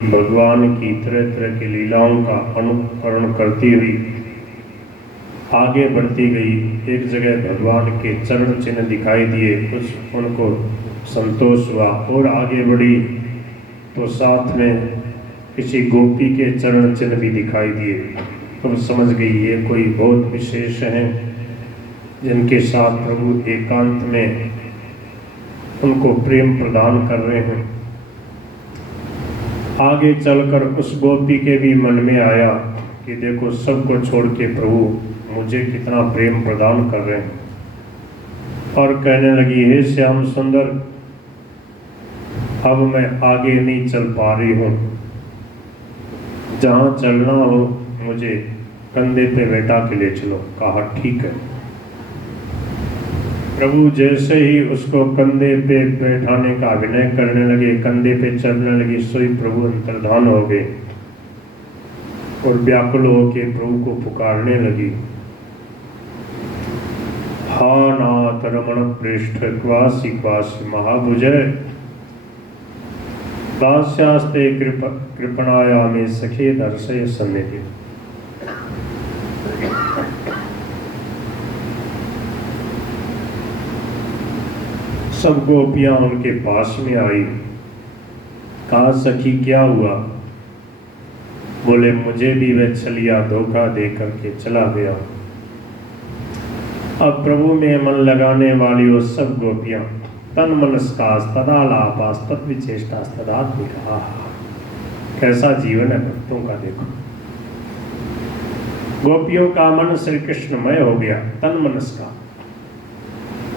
भगवान की तरह तरह की लीलाओं का अनुकरण करती हुई आगे बढ़ती गई। एक जगह भगवान के चरण चिन्ह दिखाई दिए, कुछ उनको संतोष हुआ और आगे बढ़ी तो साथ में किसी गोपी के चरण चिन्ह भी दिखाई दिए। तो समझ गई ये कोई बहुत विशेष हैं जिनके साथ प्रभु एकांत में उनको प्रेम प्रदान कर रहे हैं। आगे चलकर उस गोपी के भी मन में आया कि देखो सबको छोड़ के प्रभु मुझे कितना प्रेम प्रदान कर रहे हैं, और कहने लगी, हे श्याम सुंदर, अब मैं आगे नहीं चल पा रही हूँ, जहाँ चलना हो मुझे कंधे पे बैठा के ले चलो। कहा ठीक है। प्रभु जैसे ही उसको कंधे पे बैठाने का अभिनय करने लगे, कंधे पे चलने लगी, सोई प्रभु अंतर्धान हो गए और व्याकुल होके प्रभु को पुकारने लगी, हा नाथ रमण पृष्ठ क्वासी क्वासी महाभुजय दास्यास्ते कृपणाया में सखे दर्शय सन्निधि। सब गोपियां उनके पास में आई। कहा, सखी क्या हुआ? बोले, मुझे भी वह छलिया धोखा दे करके चला गया। अब प्रभु में मन लगाने वाली वो सब गोपियां तन मनस्कास तदालापास तद्विचेष्टास तदात्मिका। कैसा जीवन है भक्तों का! देखो, गोपियों का मन श्री कृष्णमय हो गया, तन मनस्का।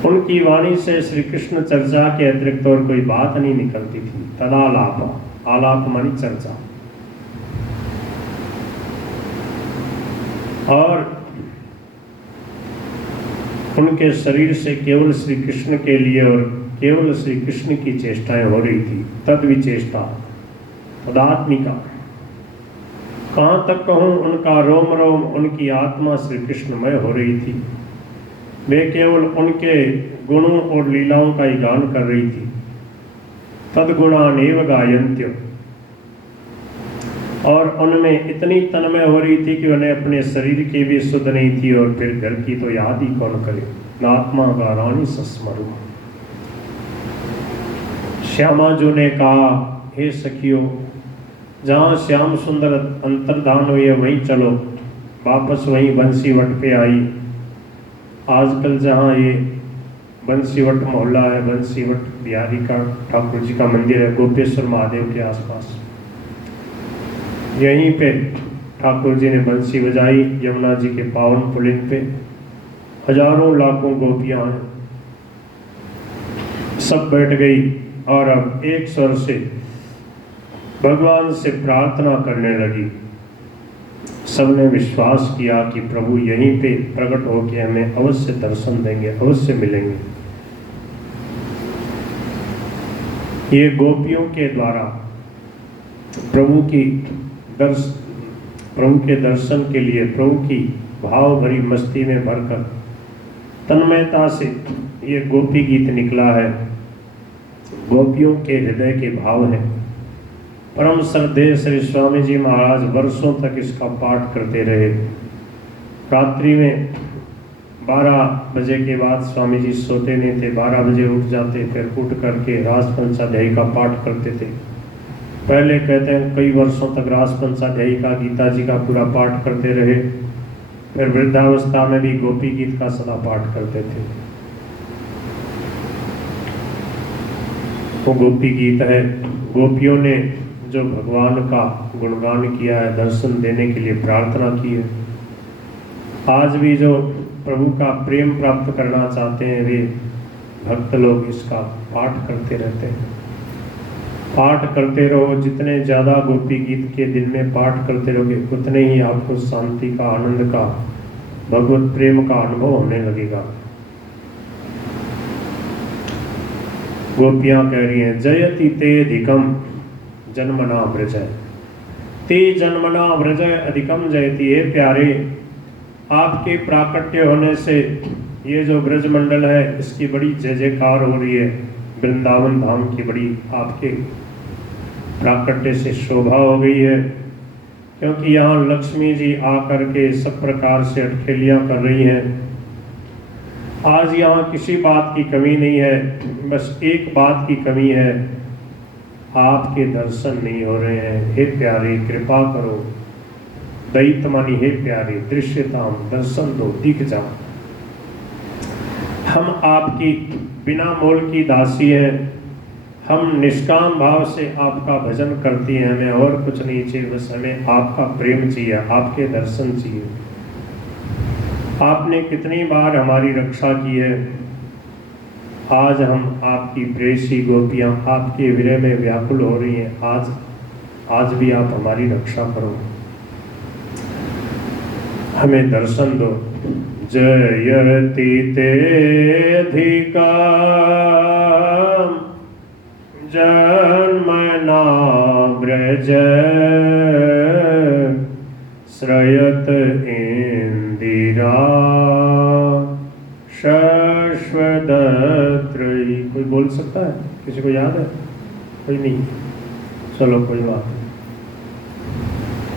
उनकी वाणी से श्री कृष्ण चर्चा के अतिरिक्त और कोई बात नहीं निकलती थी। तदालाप, आलाप मानी चर्चा। और उनके शरीर से केवल श्री कृष्ण के लिए और केवल श्री कृष्ण की चेष्टाएं हो रही थी। तद विचेष्टा तदात्मिका। कहाँ तक कहूँ, उनका रोम रोम, उनकी आत्मा श्री कृष्णमय हो रही थी। वे केवल उनके गुणों और लीलाओं का ही गान कर रही थी। तद्गुणानेव गायन्त्य। और उनमें इतनी तन्मय हो रही थी कि उन्हें अपने शरीर की भी सुध नहीं थी, और फिर घर की तो याद ही कौन करे। नात्मा गारानी सस्मरु। श्यामा जी ने कहा, हे सखियों, जहाँ श्याम सुंदर अंतर्धान हुए वहीं चलो। वापस वहीं बंसीवट पे आई। आजकल जहाँ ये बंसीवट मोहल्ला है, बंसीवट बिहारी का ठाकुर जी का मंदिर है, गोपेश्वर महादेव के आसपास, यहीं पे ठाकुर जी ने बंसी बजाई। यमुना जी के पावन पुलिन पे हजारों लाखों गोपियां हैं, सब बैठ गई और अब एक स्वर से भगवान से प्रार्थना करने लगी। सबने विश्वास किया कि प्रभु यहीं पे प्रकट होकर हमें अवश्य दर्शन देंगे, अवश्य मिलेंगे। ये गोपियों के द्वारा प्रभु के दर्शन के लिए, प्रभु की भाव भरी मस्ती में भरकर तन्मयता से ये गोपी गीत निकला है। गोपियों के हृदय के भाव हैं। परम श्रद्धेय श्री स्वामी जी महाराज वर्षों तक इसका पाठ करते रहे। रात्रि में 12 बजे के बाद स्वामी जी सोते नहीं थे, 12 बजे उठ जाते, फिर उठ करके रासपंचाध्यायी का पाठ करते थे। पहले कहते हैं कई वर्षों तक रासपंचाध्यायी का, गीता जी का पूरा पाठ करते रहे। फिर वृद्धावस्था में भी गोपी गीत का सदा पाठ करते थे। वो गोपी गीत है। गोपियों ने जो भगवान का गुणगान किया है, दर्शन देने के लिए प्रार्थना की है। आज भी जो प्रभु का प्रेम प्राप्त करना चाहते हैं, वे भक्त लोग इसका पाठ करते रहते हैं। पाठ करते रहो, जितने ज़्यादा गोपी गीत के दिन में पाठ करते रहोगे, उतने ही आपको शांति का, आनंद का, भगवत प्रेम का अनुभव होने लगेगा। गोपियां कह रही हैं, जयति ते अधिकम जन्मना व्रजय, ते जन्मना व्रजय अधिकम जयति। हे प्यारे, आपके प्राकट्य होने से ये जो ब्रज मंडल है, इसकी बड़ी जय जयकार हो रही है। वृंदावन धाम की बड़ी आपके प्राकट्य से शोभा हो गई है, क्योंकि यहाँ लक्ष्मी जी आकर के सब प्रकार से अटखेलियाँ कर रही हैं। आज यहाँ किसी बात की कमी नहीं है, बस एक बात की कमी है, आपके दर्शन नहीं हो रहे हैं। हे प्यारे कृपा करो, दैतमानी हे प्यारे दृश्यताम, दर्शन दो, दिख जाओ। हम आपकी बिना मोल की दासी हैं, हम निष्काम भाव से आपका भजन करती हैं, हमें और कुछ नहीं चाहिए, बस हमें आपका प्रेम चाहिए, आपके दर्शन चाहिए। आपने कितनी बार हमारी रक्षा की है, आज हम आपकी प्रेसी गोपियां आपके विरह में व्याकुल हो रही हैं, आज भी आप हमारी रक्षा करो, हमें दर्शन दो। जयति ते अधिका जन्मना ब्रज श्रयत इंदिरा शश्वदत्रयी। कोई बोल सकता है? किसी को याद है? कोई नहीं, चलो कोई बात नहीं।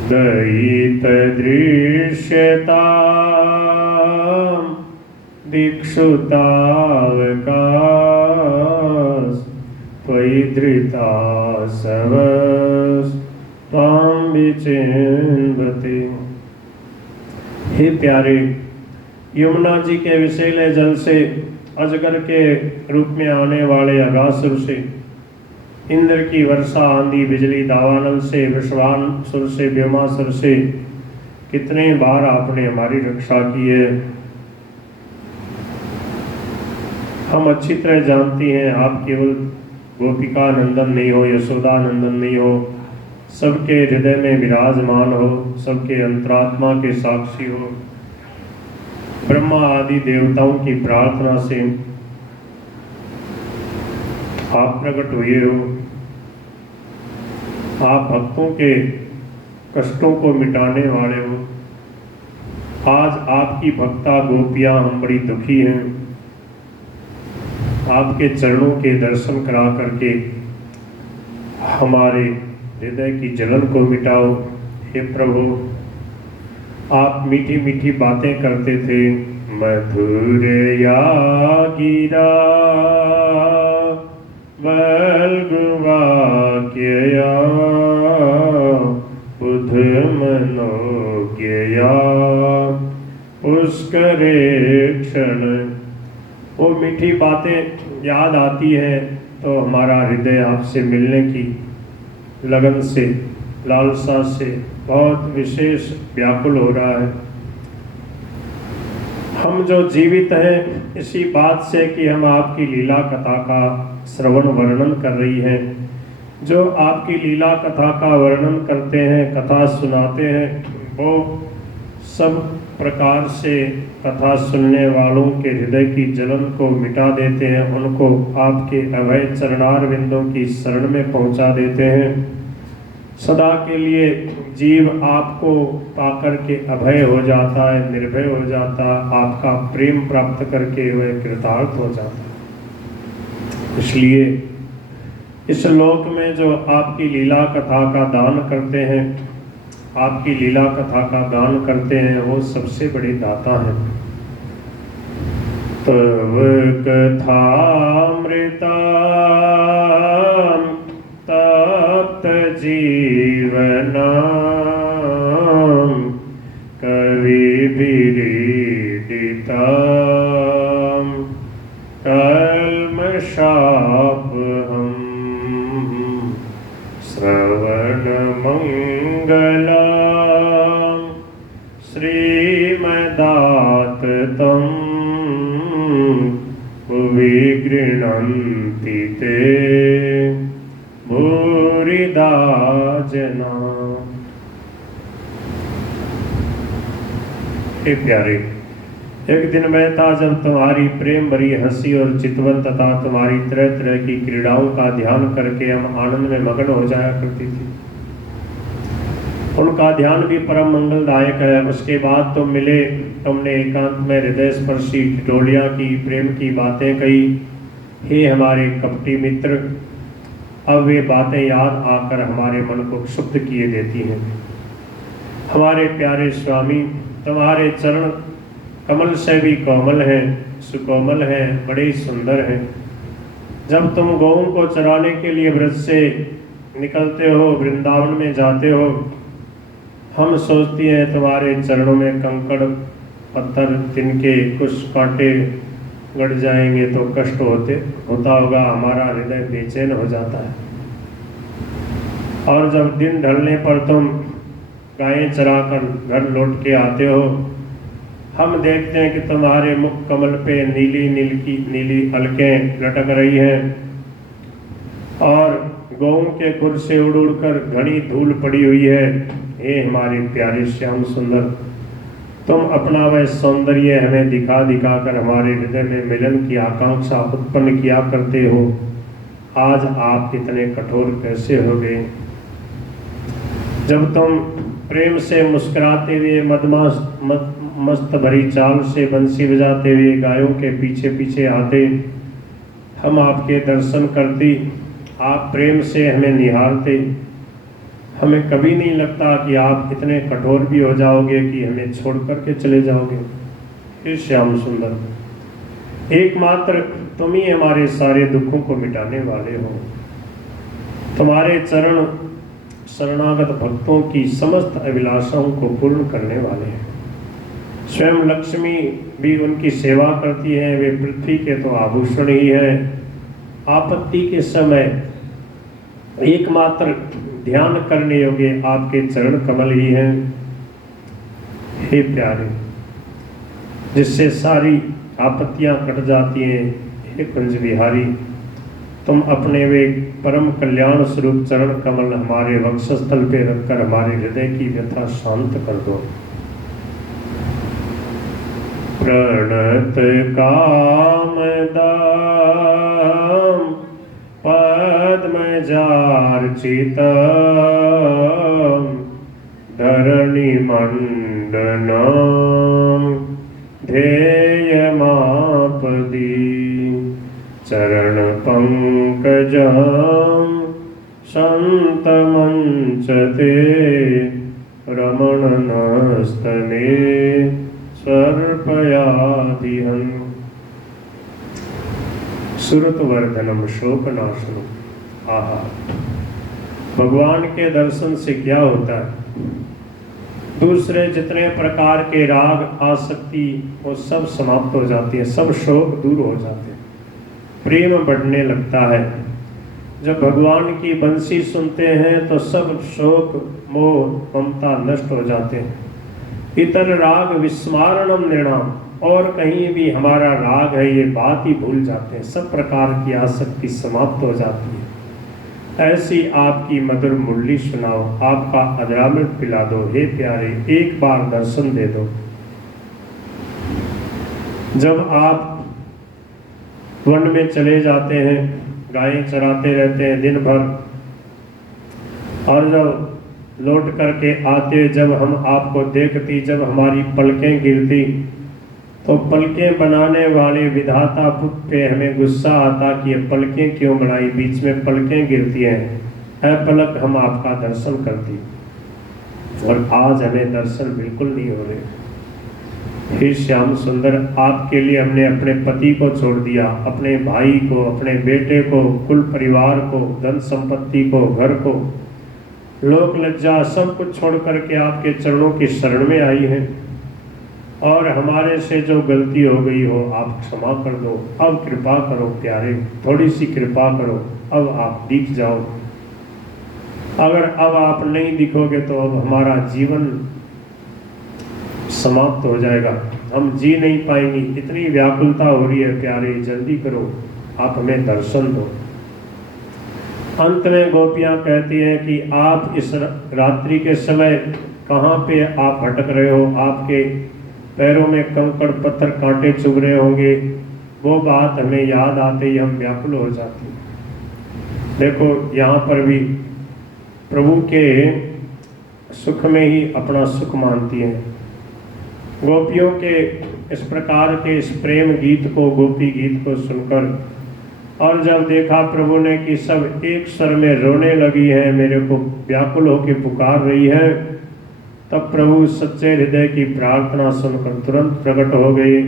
दयित दृश्यता दीक्षुतावकाश त्वयि धृता सवस त्वां विचिन्वते। हे प्यारे, यमुना जी के विषैले जल से, अजगर के रूप में आने वाले अगासुर से, इंद्र की वर्षा आंधी बिजली दावानल से, विश्वासुर से, व्योमासुर से कितने बार आपने हमारी रक्षा की है। हम अच्छी तरह जानती हैं आप केवल गोपिका नंदन नहीं हो, यशोदा नंदन नहीं हो, सबके हृदय में विराजमान हो, सबके अंतरात्मा के साक्षी हो। ब्रह्मा आदि देवताओं की प्रार्थना से आप प्रकट हुए हो। आप भक्तों के कष्टों को मिटाने वाले हो। आज आपकी भक्ता गोपियां हम बड़ी दुखी हैं, आपके चरणों के दर्शन करा करके हमारे हृदय की जलन को मिटाओ। हे प्रभु, आप मीठी मीठी बातें करते थे, मधुर या गिरा वल्गुवाक्यया बुध मनोज्ञया पुष्करे क्षण। वो मीठी बातें याद आती है तो हमारा हृदय आपसे मिलने की लगन से, लालसा से बहुत विशेष व्याकुल हो रहा है। हम जो जीवित हैं इसी बात से कि हम आपकी लीला कथा का श्रवण वर्णन कर रही हैं। जो आपकी लीला कथा का वर्णन करते हैं, कथा सुनाते हैं, वो सब प्रकार से कथा सुनने वालों के हृदय की जलन को मिटा देते हैं, उनको आपके अभय चरणार बिंदों की शरण में पहुंचा देते हैं। सदा के लिए जीव आपको पाकर के अभय हो जाता है, निर्भय हो जाता है, आपका प्रेम प्राप्त करके वह कृतार्थ हो जाता है। इसलिए इस लोक में जो आपकी लीला कथा का दान करते हैं, आपकी लीला कथा का दान करते हैं, वो सबसे बड़े दाता हैं। तव कथामृता तप्त जीवना कवि विरीडिता कल्मषाप हम श्रवण मंगला श्रीमदाततं विगृह्णन्ति ते भूरिदा जना। हे प्यारे, एक दिन मैं था जब तुम्हारी प्रेम भरी हंसी और चितवन तथा तुम्हारी तरह तरह की क्रीड़ाओं का ध्यान करके हम आनंद में मगन हो जाया करती थी। उनका ध्यान भी परम मंगलदायक है। उसके बाद तुम मिले, तुमने एकांत में हृदय स्पर्शी ठिठोलियाँ की, प्रेम की बातें कही। हे हमारे कपटी मित्र, अब वे बातें याद आकर हमारे मन को क्षुब्ध किए देती हैं। हमारे प्यारे स्वामी, तुम्हारे चरण कमल से भी कोमल हैं, सुकोमल हैं, बड़े ही सुंदर हैं। जब तुम गौओं को चराने के लिए ब्रज से निकलते हो, वृंदावन में जाते हो, हम सोचती हैं तुम्हारे चरणों में कंकड़ पत्थर तिनके कुछ कांटे गड़ जाएंगे तो कष्ट होता होगा, हमारा हृदय बेचैन हो जाता है। और जब दिन ढलने पर तुम गायें चराकर घर लौट के आते हो, हम देखते हैं कि तुम्हारे मुख कमल पे नीली अलकें लटक रही हैं और गौओं के खुर से उड़ उड़ कर घनी धूल पड़ी हुई है। हे हमारे प्यारे श्याम सुंदर, तुम अपना वह सौंदर्य हमें दिखा दिखा कर हमारे हृदय में मिलन की आकांक्षा उत्पन्न किया करते हो। आज आप इतने कठोर कैसे हो गए? जब तुम प्रेम से मुस्कुराते हुए मस्त भरी चाल से बंसी बजाते हुए गायों के पीछे पीछे आते, हम आपके दर्शन करती, आप प्रेम से हमें निहारते। हमें कभी नहीं लगता कि आप इतने कठोर भी हो जाओगे कि हमें छोड़ करके चले जाओगे। हे श्याम सुंदर, एकमात्र तुम ही हमारे सारे दुखों को मिटाने वाले हो। तुम्हारे चरण शरणागत भक्तों की समस्त अभिलाषाओं को पूर्ण करने वाले हैं। स्वयं लक्ष्मी भी उनकी सेवा करती है, वे पृथ्वी के तो आभूषण ही हैं। आपत्ति के समय एकमात्र ध्यान करने योग्य आपके चरण कमल ही हैं। हे प्यारे, जिससे सारी आपत्तियां कट जाती हैं। हे कुंज विहारी, तुम अपने वे परम कल्याण स्वरूप चरण कमल हमारे वक्षस्थल पे रखकर हमारे हृदय की व्यथा शांत कर दो। प्रणत कामदाम पद्मजार्चितम धरणि मंडनम ध्येयमापदी चरण पंकजम संतमंचते रमणनस्तने सर्पयादिहं सुरतवर्धनम शोकनाशनम। आहा, भगवान के दर्शन से क्या होता है? दूसरे जितने प्रकार के राग आसक्ति वो सब समाप्त हो जाती है, सब शोक दूर हो जाते हैं, प्रेम बढ़ने लगता है। जब भगवान की बंसी सुनते हैं तो सब शोक मोह ममता नष्ट हो जाते हैं। इतर राग विस्मारणम निर्णाम, और कहीं भी हमारा राग है ये बात ही भूल जाते हैं, सब प्रकार की आसक्ति समाप्त हो जाती है। ऐसी आपकी मधुर मुरली सुनाओ, आपका अधरामृत पिला दो। हे प्यारे, एक बार दर्शन दे दो। जब आप वन में चले जाते हैं, गायें चराते रहते हैं दिन भर, और जब लौट करके आते, जब हम आपको देखती, जब हमारी पलकें गिरती, तो पलकें बनाने वाले विधाता पे हमें गुस्सा आता कि ये पलकें क्यों बनाई, बीच में पलकें गिरती हैं। है पलक, हम आपका दर्शन करती, और आज हमें दर्शन बिल्कुल नहीं हो रहे। हे श्याम सुंदर, आपके लिए हमने अपने पति को छोड़ दिया, अपने भाई को, अपने बेटे को, कुल परिवार को, धन संपत्ति को, घर को, लोक लज्जा सब कुछ छोड़ करके आपके चरणों की शरण में आई हैं। और हमारे से जो गलती हो गई हो आप क्षमा कर दो। अब कृपा करो प्यारे, थोड़ी सी कृपा करो, अब आप दिख जाओ। अगर अब आप नहीं दिखोगे तो अब हमारा जीवन समाप्त हो जाएगा, हम जी नहीं पाएंगे। इतनी व्याकुलता हो रही है प्यारे, जल्दी करो, आप हमें दर्शन दो। अंत में गोपियां कहती हैं कि आप इस रात्रि के समय कहाँ पे आप भटक रहे हो, आपके पैरों में कंकड़ पत्थर कांटे चुभ रहे होंगे। वो बात हमें याद आते ही हम व्याकुल हो जाते हैं। देखो, यहाँ पर भी प्रभु के सुख में ही अपना सुख मानती हैं। गोपियों के इस प्रकार के इस प्रेम गीत को, गोपी गीत को सुनकर और जब देखा प्रभु ने कि सब एक स्वर में रोने लगी है, मेरे को व्याकुल होकर पुकार रही है, तब प्रभु सच्चे हृदय की प्रार्थना सुनकर तुरंत प्रकट हो गई।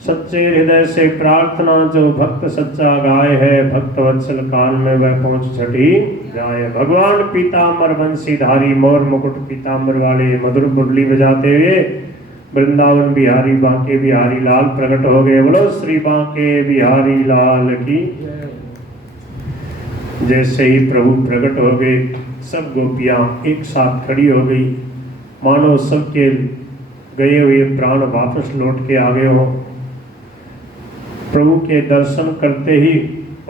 सच्चे हृदय से प्रार्थना जो भक्त सच्चा गाय है, भक्त वत्सल कान में वह पहुँच छठी जाए। भगवान पीताम्बर बंसीधारी मोर मुकुट पीताम्बर वाले मधुर मुरली बजाते हुए वृंदावन बिहारी बांके बिहारी लाल प्रकट हो गए। बोलो श्री बांके बिहारी लाल की। जैसे ही प्रभु प्रकट हो गए, सब गोपियां एक साथ खड़ी हो गई, मानो सबके गए हुए प्राण वापस लौट के आ गए हो। प्रभु के दर्शन करते ही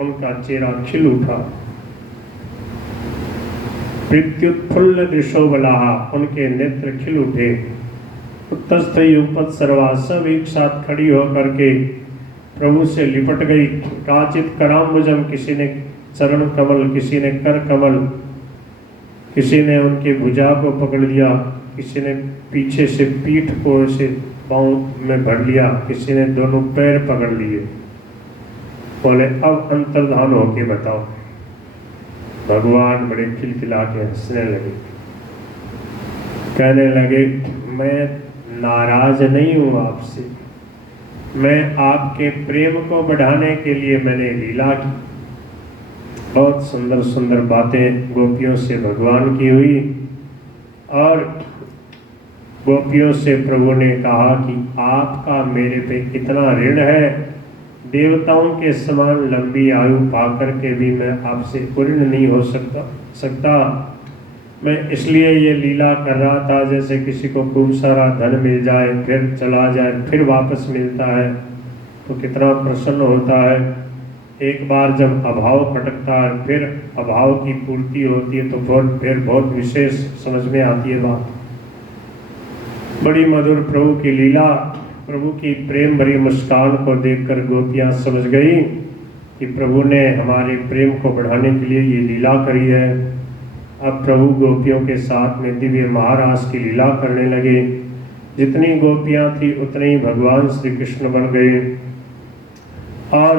उनका चेहरा खिल उठा। प्रत्युत्फुल्ल दृशोबलाहा, उनके नेत्र खिल उठे। उत्तस्थ युगपत सर्वा, सब एक साथ खड़ी होकर के प्रभु से लिपट गई। काचित कराम्बुजम, किसी ने चरण कमल, किसी ने कर कमल, किसी ने उनके भुजा को पकड़ लिया, किसी ने पीछे से पीठ को ऐसे पाँव में भर लिया, किसी ने दोनों पैर पकड़ लिए। बोले अब अंतर्धान होके बताओ। भगवान बड़े खिलखिला के हंसने लगे, कहने लगे मैं नाराज नहीं हूँ आपसे, मैं आपके प्रेम को बढ़ाने के लिए मैंने लीला की। बहुत सुंदर सुंदर बातें गोपियों से भगवान की हुई और गोपियों से प्रभु ने कहा कि आपका मेरे पे कितना ऋण है। देवताओं के समान लंबी आयु पाकर के भी मैं आपसे पूर्ण नहीं हो सकता। मैं इसलिए ये लीला कर रहा था, जैसे किसी को खूब सारा धन मिल जाए, फिर चला जाए, फिर वापस मिलता है तो कितना प्रसन्न होता है। एक बार जब अभाव खटकता है, फिर अभाव की पूर्ति होती है, तो फिर बहुत विशेष समझ में आती है बात। बड़ी मधुर प्रभु की लीला, प्रभु की प्रेम भरी मुस्कान को देखकर गोपियां समझ गई कि प्रभु ने हमारे प्रेम को बढ़ाने के लिए ये लीला करी है। अब प्रभु गोपियों के साथ में दिव्य महारास की लीला करने लगे। जितनी गोपियां थी उतने ही भगवान श्री कृष्ण बन गए और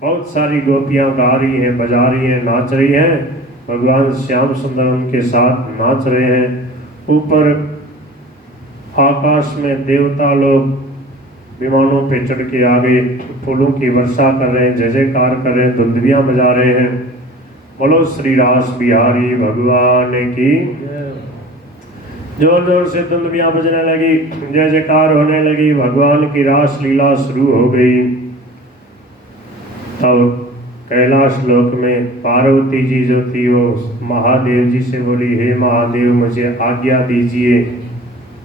बहुत सारी गोपियां गा रही हैं, बजा रही हैं, नाच रही हैं। भगवान श्याम सुंदर उनके साथ नाच रहे हैं। ऊपर आकाश में देवता लोग विमानों पे चढ़ के आ गए, फूलों की वर्षा कर रहे हैं, जय जयकार कर रहे हैं, धुंधुबियां बजा रहे हैं। बोलो श्री रास बिहारी भगवान की। जोर जोर से धुंधुबियां बजने लगी, जय जयकार होने लगी, भगवान की रास लीला शुरू हो गई। तब कैलाश लोक में पार्वती जी जो थी वो महादेव जी से बोली, हे महादेव मुझे आज्ञा दीजिए,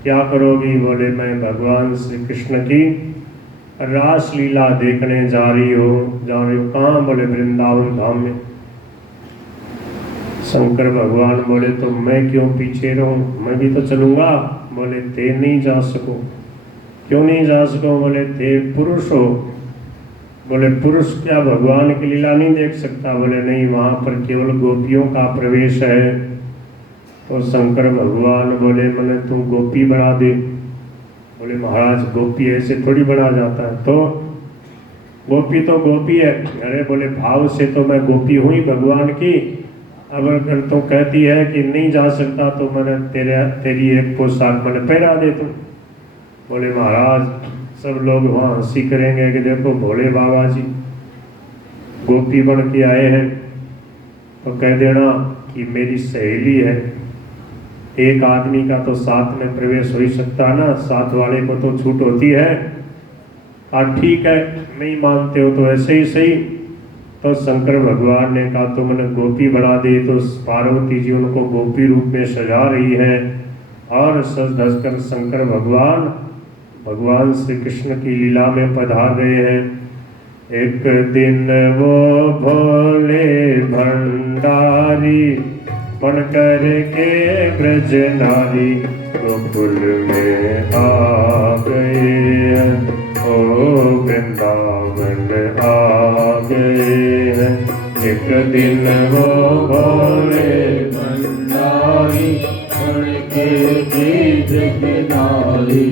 क्या करोगी? बोले मैं भगवान श्री कृष्ण की रास लीला देखने जा रही हूँ। कहाँ? बोले वृंदावन धाम में। शंकर भगवान बोले तो मैं क्यों पीछे रहूं, मैं भी तो चलूंगा। बोले थे नहीं जा सको। क्यों नहीं जा सको? बोले थे पुरुष हो। बोले पुरुष क्या भगवान की लीला नहीं देख सकता? बोले नहीं, वहाँ पर केवल गोपियों का प्रवेश है। तो शंकर भगवान बोले मैंने तुम गोपी बना दे। बोले महाराज गोपी ऐसे थोड़ी बना जाता है। तो गोपी तो गोपी है। अरे बोले भाव से तो मैं गोपी हुई भगवान की। अगर तो कहती है कि नहीं जा सकता तो मैंने तेरी एक पोशाक मैंने पहना दे तुम। बोले महाराज सब लोग वहाँ हंसी करेंगे कि देखो भोले बाबा जी गोपी बन के आए हैं। तो कह देना कि मेरी सहेली है। एक आदमी का तो साथ में प्रवेश हो ही सकता है ना, साथ वाले को तो छूट होती है। और ठीक है नहीं मानते हो तो ऐसे ही सही। तो शंकर भगवान ने कहा तो मैंने गोपी बना दी। तो पार्वती जी उनको गोपी रूप में सजा रही है और सज धज कर शंकर भगवान श्री कृष्ण की लीला में पधार रहे हैं। एक दिन वो भोले भंडारी बन कर के ब्रज नारी गोकुल में आ गए, ओ वृंदावन आ गए हैं। एक दिन वो भोले भंडारी बन के ब्रज नारी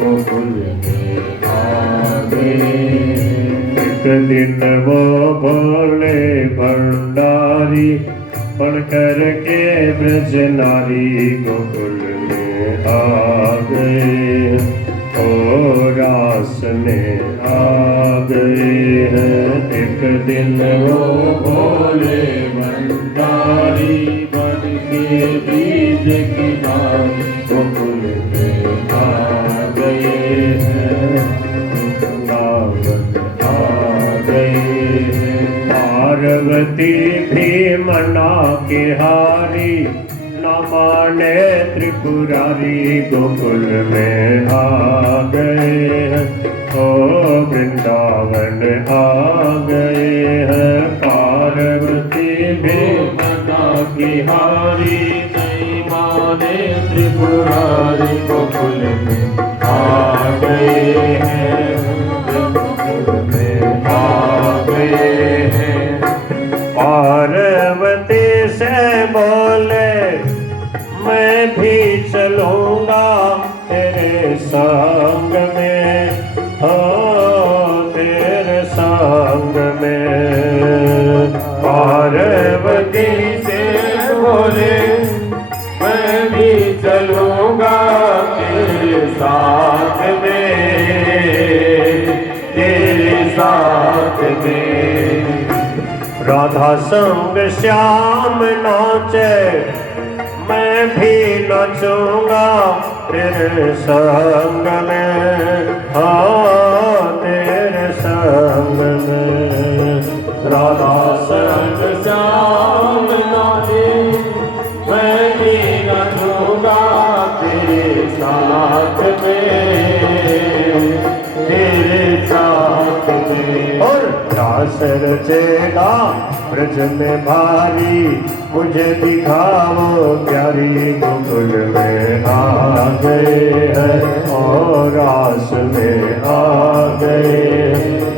गोकुल में आ दिन वो भोले भंडारी बन कर के ब्रज नारी गोकुल में आ गए, ओ रास में आ गए हैं। एक दिन वो भोले भंडारी बन के बीज की नारी गोकुल में आ गए हैं, वृंदावन आ गए हैं। पार्वती भी मना के हारी, न माने त्रिपुरारी गोकुल में आ गए हैं, ओ वृंदावन आ गए हैं। पार्वती भी मना की हारी, नहीं माने त्रिपुरारी गोकुल में आ गए हैं, गोकुल में आ गए हैं। पार्वती से बोले मैं भी चलूंगा तेरे संग में, हो तेरे संग में। पार्वती से बोले मैं भी चलूंगा तेरे साथ में, तेरे साथ में। राधा संग श्याम नाचे, मैं भी नाचूंगा तेरे संग में, हाँ तेरे संग में। राधा संग श्याम नाचे, मैं भी नाचूंगा तेरे साथ में, तेरे साथ में। और रास रचेगा ब्रज में भारी, मुझे दिखाओ प्यारी गोकुल में आ गए हैं, और रास में आ गए।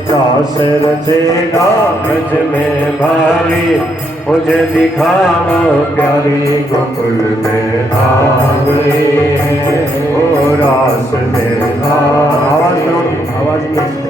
रास रचेगा ब्रज में भारी, मुझे दिखाओ प्यारी गोकुल में आ गए हैं, ओ रास में आवाज में।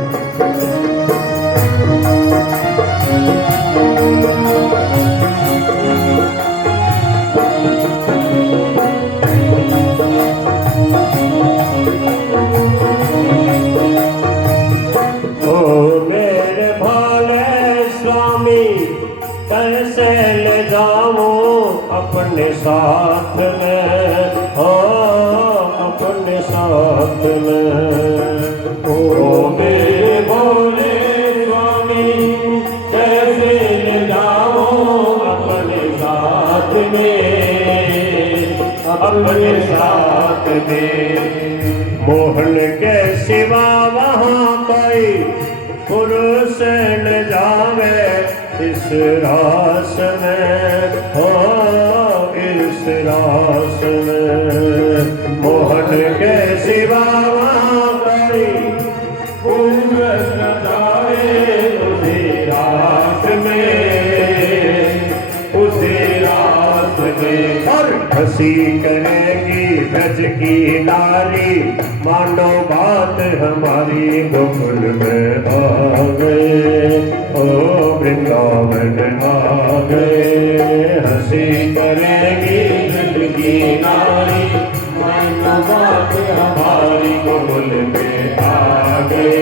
कैसे ले जाऊं अपने साथ में, हो अपने साथ में। ओ मेरे भोले स्वामी कैसे ले जाऊं अपने साथ में, अपने साथ में। मोहन के सिवा वहाँ कोई पुरुष न जावे इस रास में, हो इस रास में। मोहन के सिवा वहाँ कोई पुरुष न जाए उसी रास में, उसी रास में। और हंसी करेगी ब्रज की नारी, मानो बात हमारी गोकुल में आ गए, ओ वृंदावन आ गए। हंसी करेगी ब्रज की नारी, मानो बात हमारी गोकुल में आ गए,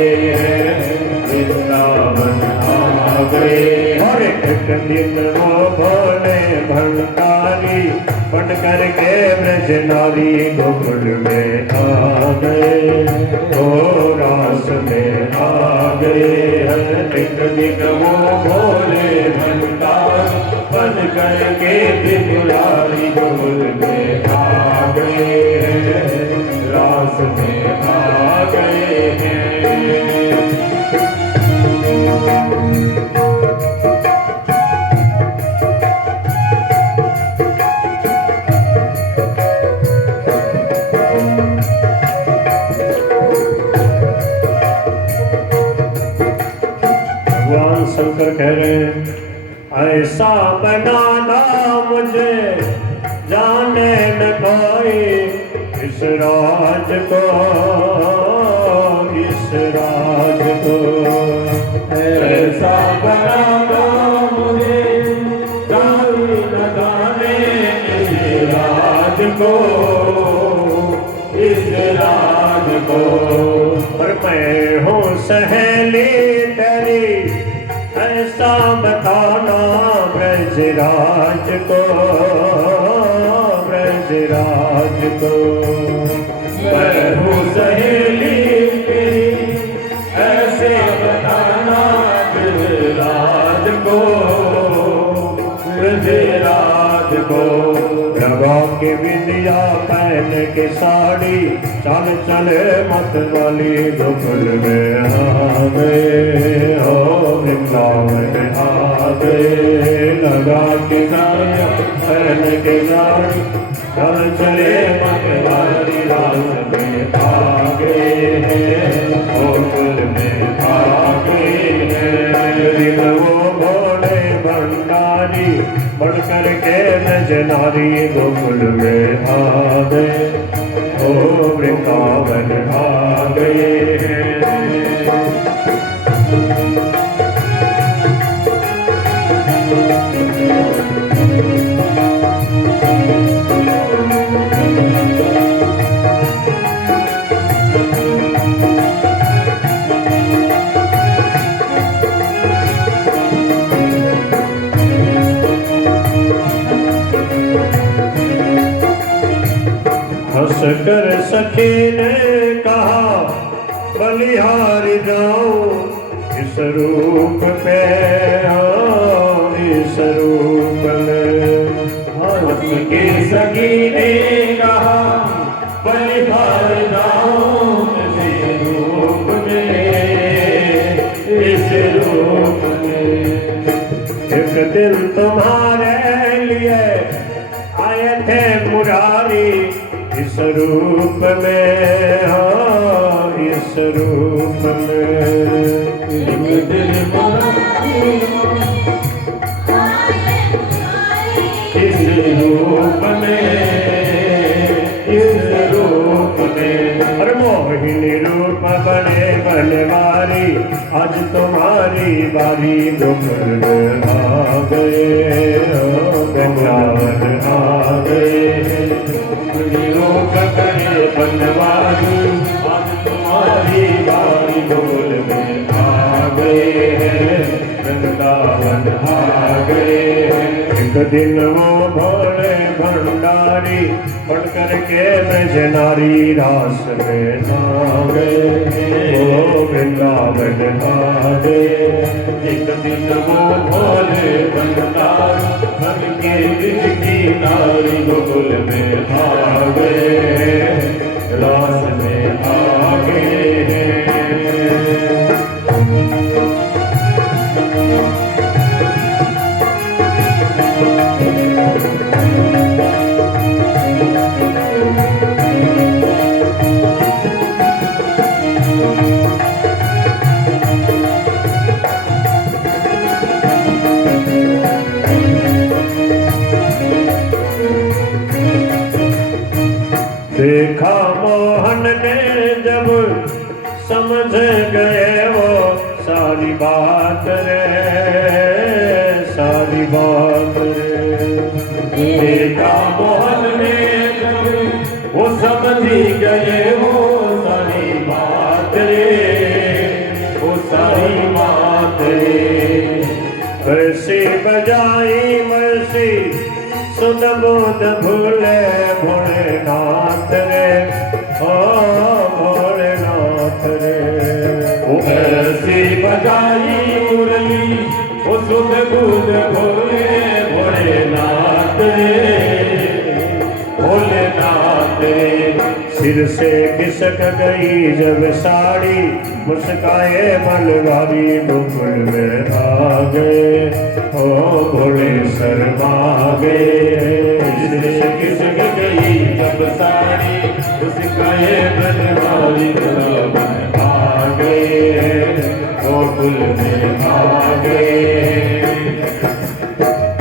वृंदावन आ गए। और एक दिन वो भोले भंडारी बन कर के ब्रज नारी गोकुल में आ गए, ओ रास में आ गए हैं। एक दिन वो भोले भंडारी बन कर के त्रिपुरारी गोकुल में आ गए हैं, रास में आ गए हैं। शंकर कह रहे हैं ऐसा बनाना मुझे जाने न कोई इस राज को, इस राज को। ऐसा बनाना मुझे जाने न जाने इस राज को, इस राज को। और मैं हूँ सहेली तेरी ऐसा बताना ब्रजराज को, ब्रजराज को। मैं हूँ सहेली तेरी ऐसे बताना ब्रजराज को, ब्रजराज को। लगा के विद्या पहन के साड़ी चल चले मत वाली गोकुल में आ गए, हो वृंदावन आ गए। लगा के साड़ी पहन के साड़ी चल चले मत वाली रास में आ गए, गोकुल में आ गए। दिन वो भोले भंडारी बढ़ कर के नजनारी गोकुल में आ गए, ओ वृंदावन आ गए। हंस कर सखी ने कहा बलिहारी जाऊं इस रूप पे, इस रूप में। हंस के सखी ने कहा बलिहारी जाऊं इस रूप में, इस रूप में। एक दिन तुम्हारे लिए आए थे मुरारी इस रूप में, हाँ इस रूप में। एक दिन इस रूप में, इस रूप में। और मोहिनी रूप बने बनवारी आज तुम्हारी बारी गोकुल में आ गए, वृंदावन आ गए। रूप बने बनवारी आज तुम्हारी बारी गोकुल में आ गए, वृंदावन आ गए। एक दिन वो भोले भंडारी पढ़ करके ब्रजनारी रास में आ गए, ओ वृंदावन आ गए। एक दिन वो भोले भंडारी बन के ब्रज की नारी गोकुल में आ गए, रास में आ गए। देखा मोहन ने जब समझ गए वो सारी बात रे, सारी बात रे। देखा मोहन ने जब वो समझ गए वो सारी बात रे, वो सारी बात रे। बरसी बजाई मरसी सुध बुध भूले भोलेनाथ रे, ओ भोलेनाथ रे। वो ऐसी बजाई मुरली वो सुध बुध भोले भोलेनाथ रे, भोलेनाथ रे। सिर से खिसक गई जब साड़ी मुस्काए मलवारी गोकुल में आ गए, ओ भोले शर्मा गए। सिर से खिसक गई जब साड़ी मुस्काए मलवारी गोकुल में आ गए, गोकुल में आ गए।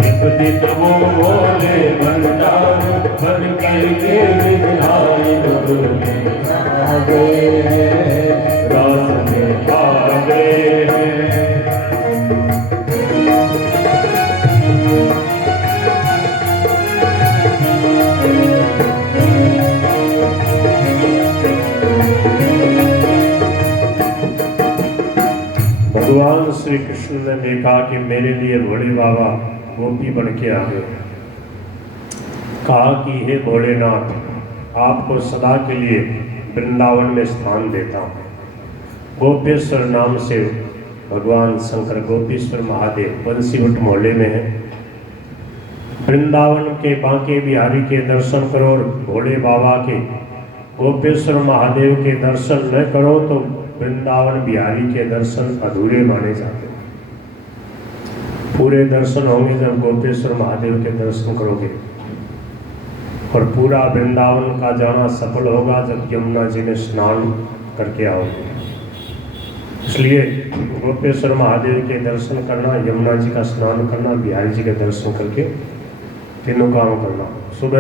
एक दिन वो भोले भंडारी बन के बिहारी गोकुल में आ गए, रास में आ गए। भगवान श्री कृष्ण ने देखा कि मेरे लिए भोले बाबा गोपी बन के आ गए। कहा कि हे भोलेनाथ, आपको सदा के लिए वृंदावन में स्थान देता हूँ। गोपेश्वर नाम से भगवान शंकर गोपीश्वर महादेव बंसीवट मोहल्ले में है। वृंदावन के बांके बिहारी के दर्शन करो और भोले बाबा के गोपेश्वर महादेव के दर्शन न करो तो वृंदावन बिहारी के दर्शन अधूरे माने जाते हैं। पूरे दर्शन होंगे जब गोपेश्वर महादेव के दर्शन करोगे, और पूरा वृंदावन का जाना सफल होगा जब यमुना जी में स्नान करके आओगे। इसलिए गोपेश्वर महादेव के दर्शन करना, यमुना जी का स्नान करना, बिहारी जी के दर्शन करके तीनों काम करना। सुबह